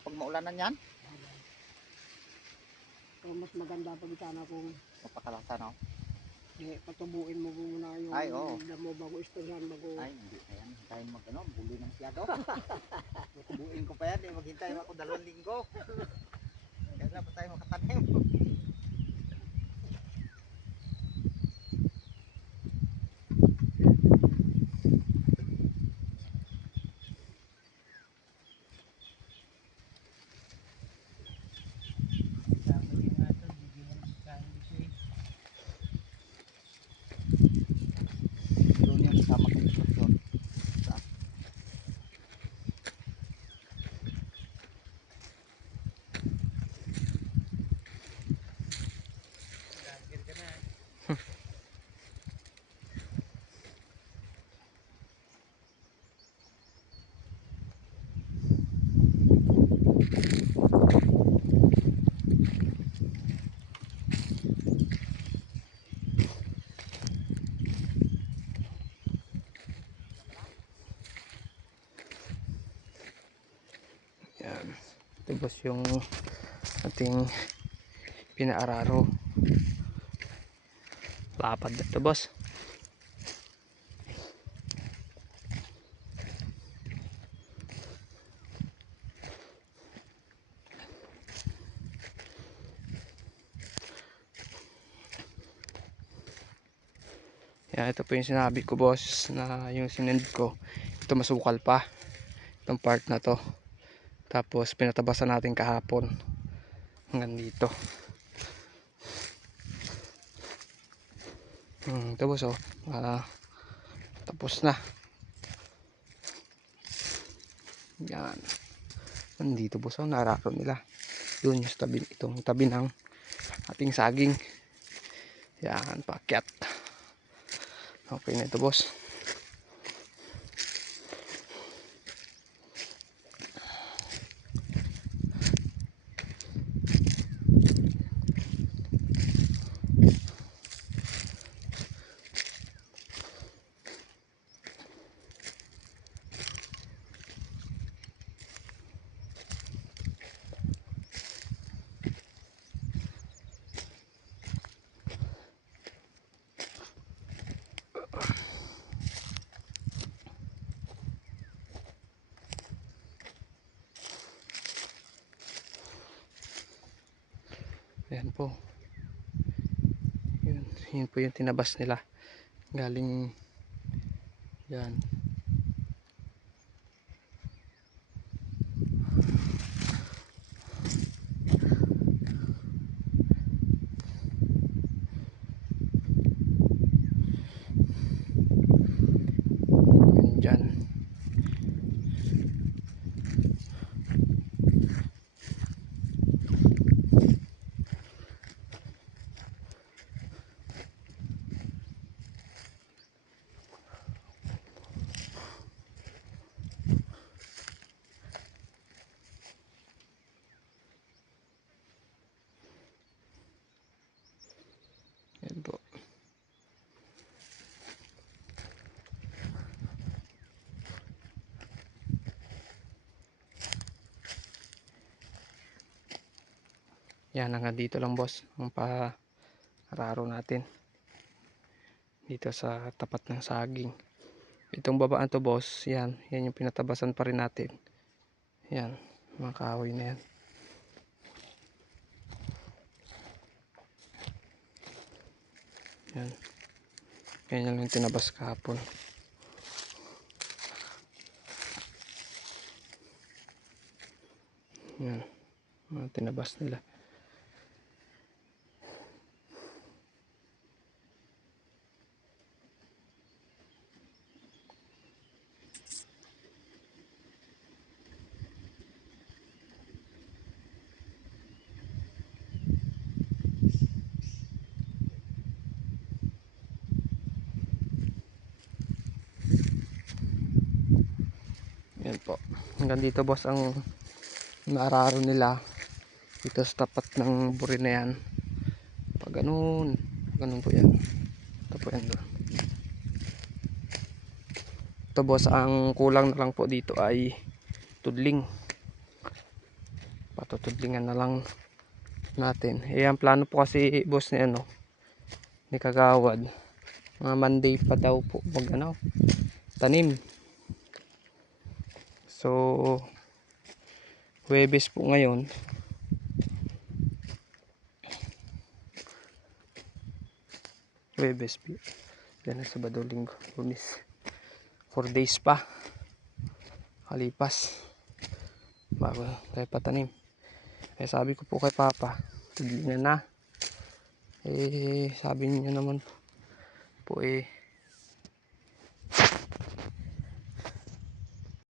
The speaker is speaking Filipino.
yung pag maulanan yan. So, mas maganda pag sana kung Mapakalasa, no? patubuin mo muna yung Ay, oo. damo bago istoryan, bago... Ay, hindi na yan. Hintayin mag, buli ng masyado. Tutubuin ko pa yan, maghintay ako 2 linggo. Kaya pa tayo makatanim. Doon yung kasama kong instruction. Yan. Ito boss yung ating pinaararo. Lapad na ito boss. Yan, ito po yung sinabi ko boss na yung sinend ko. Ito masukal pa. Itong part na to. Tapos pinatabasan natin kahapon hanggang dito. Ito boss oh. Tapos na. Yan. Nandito boss oh, nararo nila. Doon yung tabi, itong tabi ng ating saging. Yan, paakyat. Okay na ito boss. Ayan po. Yun po yung tinabas nila. Galing yan. Yun dyan. Yan po. Yan, hanggang dito lang boss ang pararo natin dito sa tapat ng saging. Itong babaan to boss, yan yung pinatabasan pa rin natin. Yan, mga kahoy na yan. Yan, ganyan lang yung tinabas kahapon. Yan, mga tinabas nila. Yan po. Hanggang dito boss ang naararo nila dito sa tapat ng buri na yan. Pag ganun po yan. Ito po yan doon. Ito boss, ang kulang na lang po dito ay tudling. tutudlingan na lang natin. Ang plano po kasi boss ni ni Kagawad, mga Monday pa daw po tanim. So Huwebes po ngayon. Huwebes po. Yan na Sabado, Linggo, Lunes. 4 days pa kalipas bago tayo patanim. Sabi ko po kay Papa, tudlingan na. Sabi niyo naman po